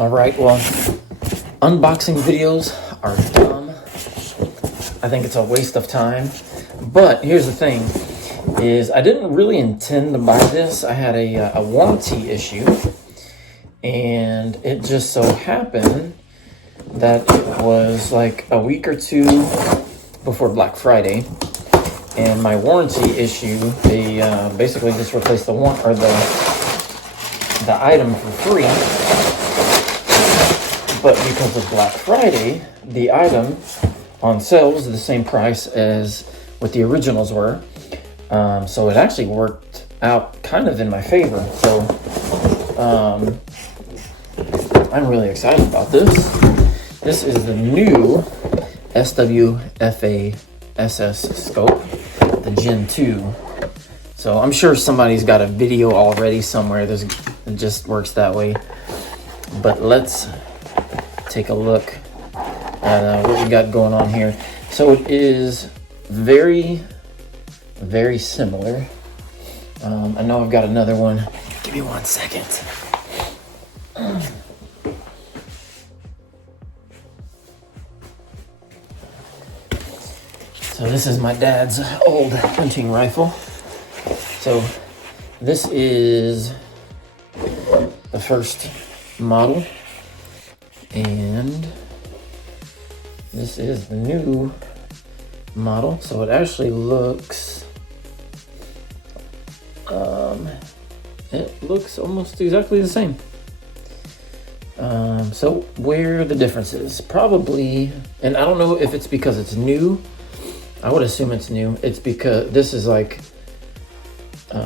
All right, well, unboxing videos are dumb. I think it's a waste of time. But here's the thing, is I didn't really intend to buy this. I had a warranty issue, and it just so happened that it was like a week or two before Black Friday, and my warranty issue, they basically just replaced the item for free. But because of Black Friday, the item on sale was the same price as what the originals were. So it actually worked out kind of in my favor. So I'm really excited about this. This is the new SWFA SS scope, the Gen 2. So I'm sure somebody's got a video already somewhere. It just works that way. But let's take a look at what we got going on here. So it is very, very similar. I know I've got another one. Give me 1 second. So this is my dad's old hunting rifle. So this is the first model, and this is the new model. So it actually looks almost exactly the same. So where are the differences? Probably, and I don't know if it's because it's new. I would assume it's new. It's because this is like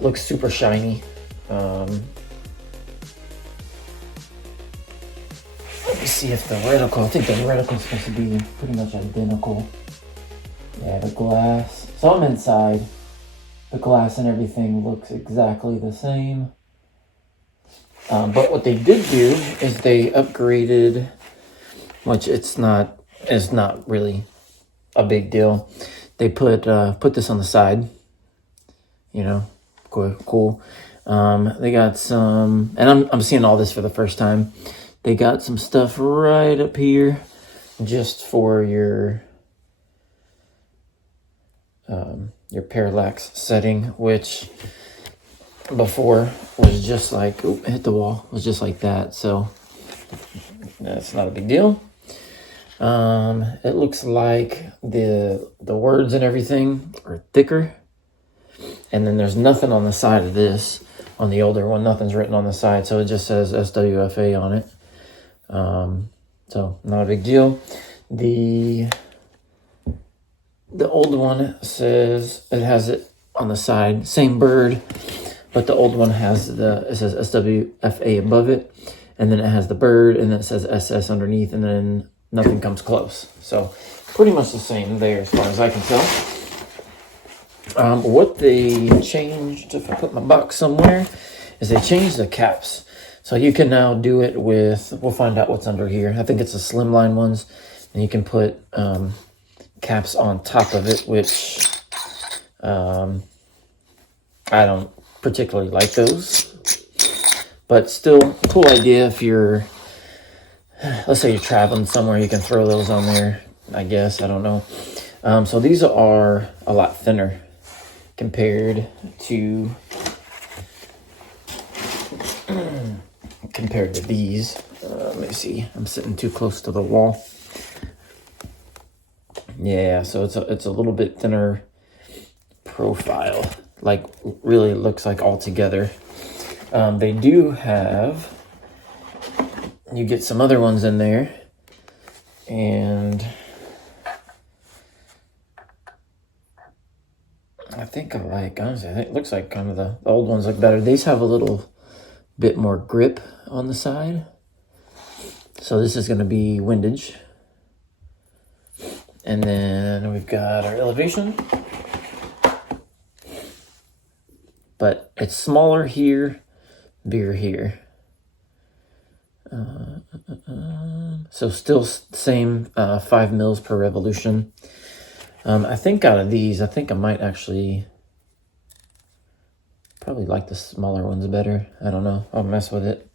looks super shiny. Let me see if the reticle, I think the reticle is supposed to be pretty much identical. Yeah, the glass. So I'm inside. The glass and everything looks exactly the same. But what they did do is they upgraded, which it's not really a big deal. They put this on the side. You know, cool. They got some, and I'm seeing all this for the first time. They got some stuff right up here just for your parallax setting, which before was just like, oh, hit the wall, was just like that. So that's not a big deal. It looks like the words and everything are thicker. And then there's nothing on the side of this. On the older one, nothing's written on the side. So it just says SWFA on it. So not a big deal. The old one says, it has it on the side, same bird, but the old one has it says SWFA above it, and then it has the bird, and then it says SS underneath, and then nothing comes close. So pretty much the same there as far as I can tell. What they changed, if I put my box somewhere, is they changed the caps. So you can now do it with, we'll find out what's under here. I think it's the slimline ones, and you can put caps on top of it, which I don't particularly like those. But still, cool idea if you're, let's say you're traveling somewhere, you can throw those on there, I guess, I don't know. So these are a lot thinner compared to these. Let me see, I'm sitting too close to the wall. Yeah, so it's a little bit thinner profile, like really looks like all together. They do have, you get some other ones in there, and I think honestly, I think it looks like kind of the old ones look better. These have a little bit more grip on the side. So this is going to be windage. And then we've got our elevation. But it's smaller here, bigger here. So still same 5 mils per revolution. I think out of these, I think I might actually probably like the smaller ones better. I don't know. I'll mess with it.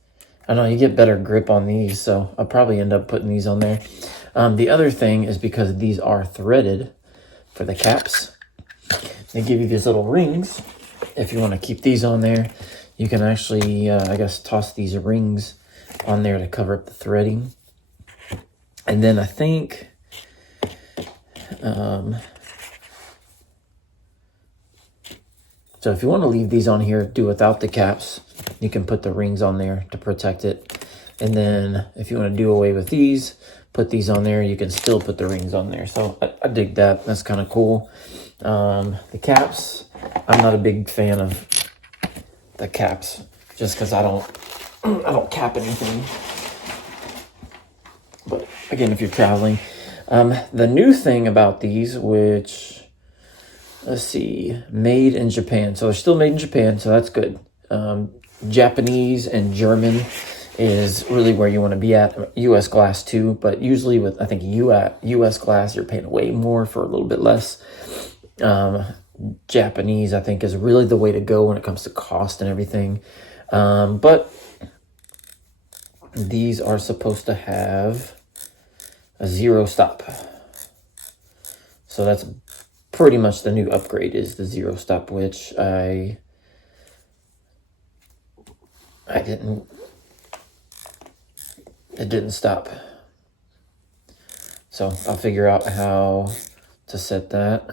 I know you get better grip on these, so I'll probably end up putting these on there. The other thing is because these are threaded for the caps, they give you these little rings. If you want to keep these on there, you can actually, I guess, toss these rings on there to cover up the threading. And then I think, so if you want to leave these on here, do without the caps, you can put the rings on there to protect it. And then if you want to do away with these, put these on there, you can still put the rings on there. So I dig that. That's kind of cool. The caps, I'm not a big fan of the caps just because I don't cap anything. But again, if you're traveling, the new thing about these, which, let's see, made in Japan. So they're still made in Japan, so that's good. Japanese and German is really where you want to be at. US glass too, but usually with, I think, US glass, you're paying way more for a little bit less. Japanese, I think, is really the way to go when it comes to cost and everything. But these are supposed to have a 0 stop. So that's pretty much the new upgrade, is the 0 stop, which it didn't stop. So I'll figure out how to set that.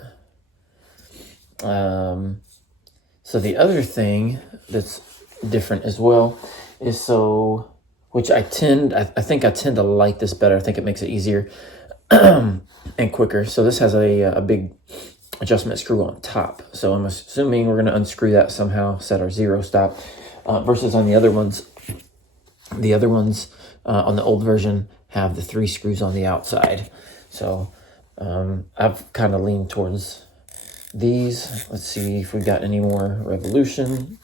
So the other thing that's different as well is, so, which I think I tend to like this better. I think it makes it easier and quicker. So this has a big adjustment screw on top. So I'm assuming we're going to unscrew that somehow, set our 0 stop, versus on the other ones. The other ones on the old version have the 3 screws on the outside. So I've kind of leaned towards these. Let's see if we got any more revolution.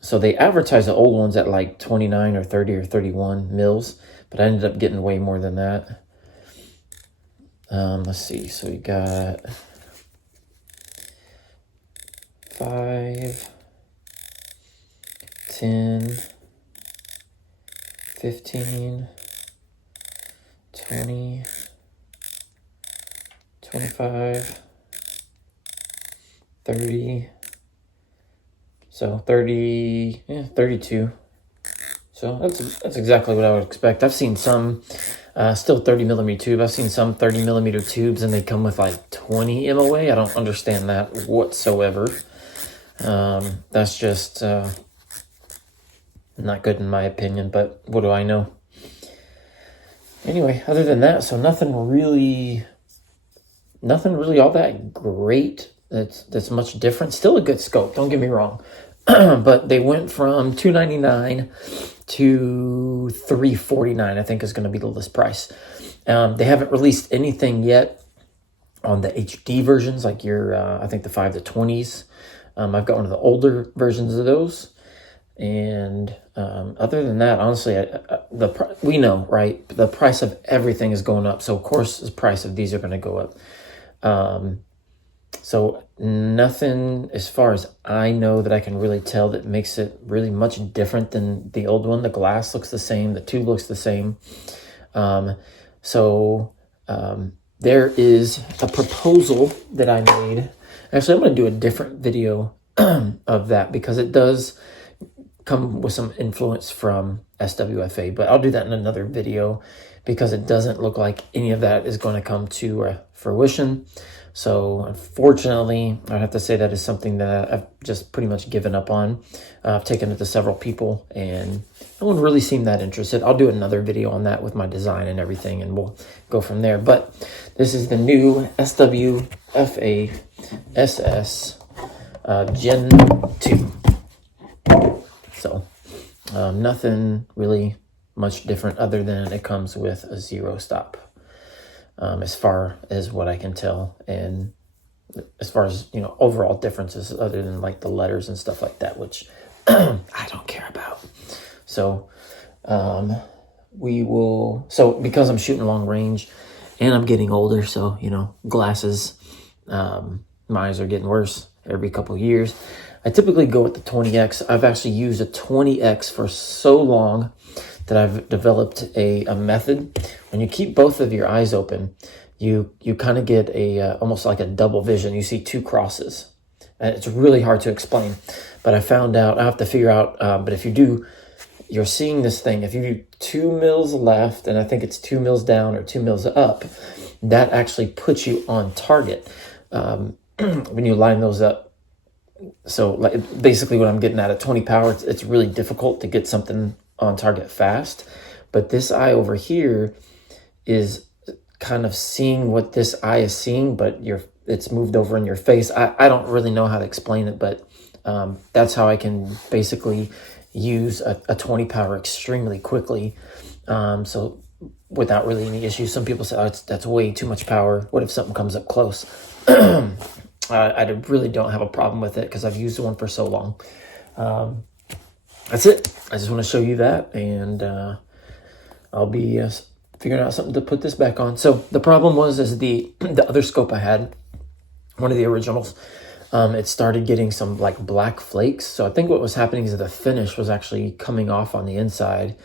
So they advertise the old ones at like 29 or 30 or 31 mils, but I ended up getting way more than that. Let's see. So we got 5, 10, 15, 20, 25, 30, so 30, 32. So that's exactly what I would expect. I've seen some still 30 millimeter tube. I've seen some 30 millimeter tubes and they come with like 20 MOA. I don't understand that whatsoever. That's just not good in my opinion, but what do I know? Anyway, other than that, so nothing really all that great that's much different. Still a good scope, don't get me wrong. But they went from $299 to $349, I think, is going to be the list price. They haven't released anything yet on the HD versions, like your I think the 5 to 20s. I've got one of the older versions of those. And other than that, honestly, we know, right? The price of everything is going up. So, of course, the price of these are going to go up. So nothing, as far as I know, that I can really tell that makes it really much different than the old one. The glass looks the same. The tube looks the same. There is a proposal that I made. Actually, I'm going to do a different video of that because it does come with some influence from SWFA, but I'll do that in another video because it doesn't look like any of that is going to come to fruition. So unfortunately, I'd have to say that is something that I've just pretty much given up on. I've taken it to several people and no one really seemed that interested. I'll do another video on that with my design and everything, and we'll go from there. But this is the new SWFA SS Gen 2. So nothing really much different other than it comes with a 0 stop. As far as what I can tell, and as far as, overall differences other than like the letters and stuff like that, which I don't care about. So because I'm shooting long range and I'm getting older, so glasses, my eyes are getting worse every couple of years. I typically go with the 20X. I've actually used a 20X for so long that I've developed a method. When you keep both of your eyes open, you kind of get a almost like a double vision. You see two crosses. And it's really hard to explain, but I found out, I have to figure out, but if you do, you're seeing this thing. If you do 2 mils left, and I think it's 2 mils down or 2 mils up, that actually puts you on target when you line those up. So like, basically what I'm getting at 20 power, it's really difficult to get something on target fast. But this eye over here is kind of seeing what this eye is seeing, but it's moved over in your face. I don't really know how to explain it, but that's how I can basically use a 20 power extremely quickly. So without really any issues. Some people say, oh, that's way too much power. What if something comes up close? I really don't have a problem with it because I've used one for so long. That's it. I just want to show you that, and I'll be figuring out something to put this back on. So the problem is the other scope I had, one of the originals, it started getting some like black flakes. So I think what was happening is that the finish was actually coming off on the inside.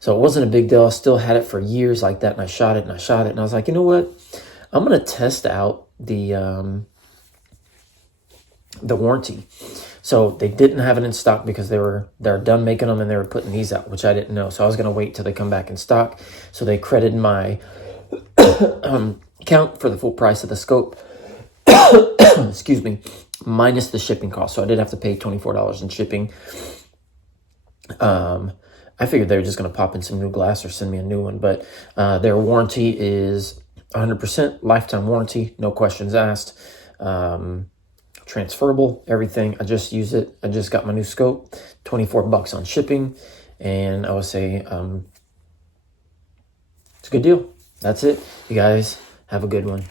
So it wasn't a big deal. I still had it for years like that, and I shot it and I shot it, and I was like, you know what? I'm gonna test out the warranty. So they didn't have it in stock because they're done making them and they were putting these out, which I didn't know. So I was gonna wait till they come back in stock. So they credited my account for the full price of the scope. Excuse me, minus the shipping cost. So I did have to pay $24 in shipping. I figured they were just going to pop in some new glass or send me a new one, but their warranty is 100% lifetime warranty, no questions asked, transferable, everything. I just use it. I just got my new scope, $24 on shipping, and I would say it's a good deal. That's it. You guys have a good one.